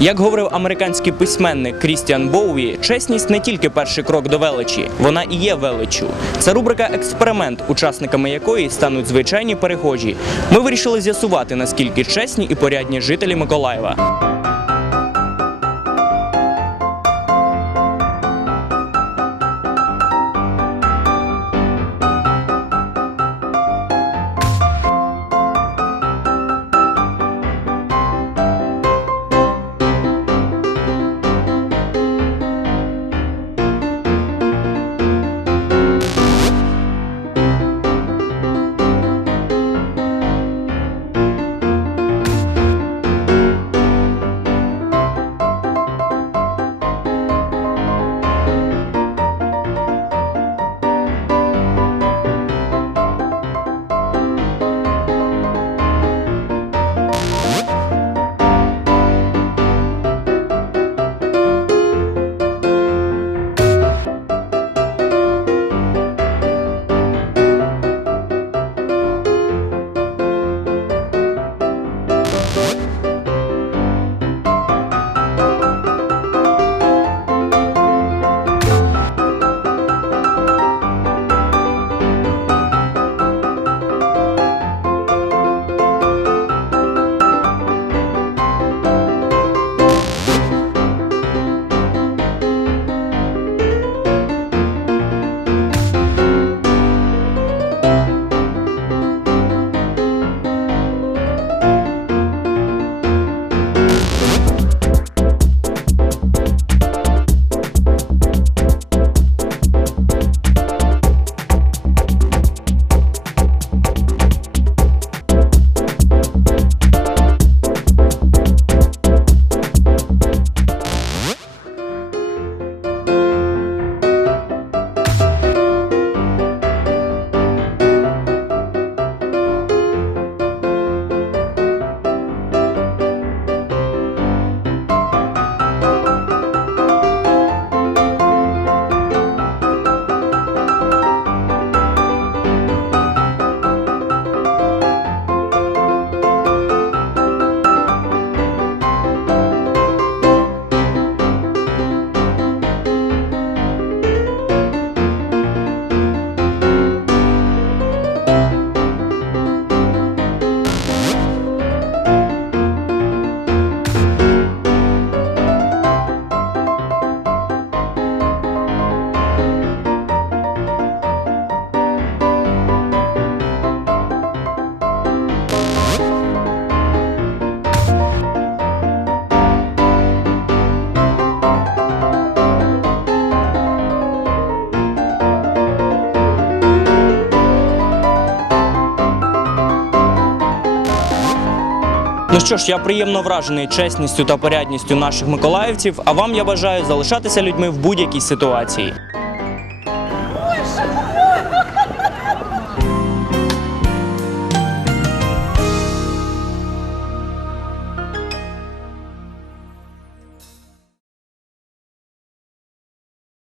Як говорив американський письменник Крістіан Боуві, чесність не тільки перший крок до величі, вона і є величчю. Це рубрика Експеримент, учасниками якої стануть звичайні перехожі. Ми вирішили з'ясувати, наскільки чесні і порядні жителі Миколаєва. Ну що ж, я приємно вражений чесністю та порядністю наших миколаївців. А вам я бажаю залишатися людьми в будь-якій ситуації.